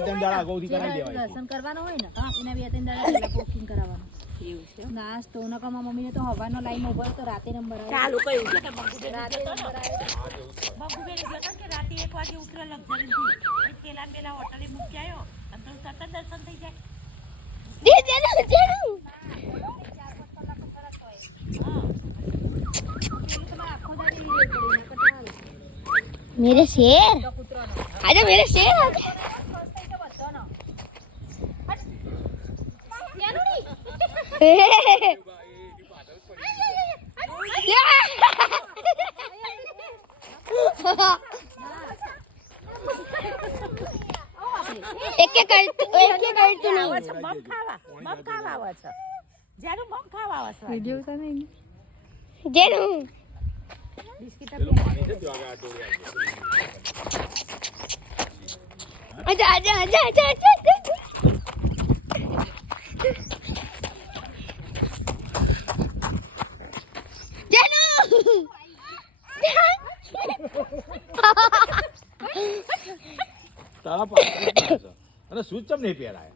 ત્રણ દાડા અગાઉથી કરાવી દેવાય દર્શન કરવાનો હોય ને એના 2-3 દાડા પહેલા બુકિંગ કરાવવાનું એવું છે નાસ તો નકા મમ્મીને તો હવાનો લાઈન ઉભો તો રાતે નંબર આવે ચાલુ કયું છે કે રાતે નંબર આવે બગુબેન જોતો કે રાતે 1 વાગે ઉતરે લક્ઝરી થી પેલા હોટલે મૂકી આવ્યો અને તો તરત દર્શન થઈ જાય मेरे शेर आजा मेरे शेर आजा एक कर तू नहीं બમ ખાવા આવે છે જેનું બમ ખાવા આવે છે વિડિયો છે ને जेनु બિસ્કિટ પેલું પાણી છે ત્યાં આગળ आजा आजा आजा आजा आजा जेनु તારા પાસે અને સૂચ ચમ નહીં પહેરાય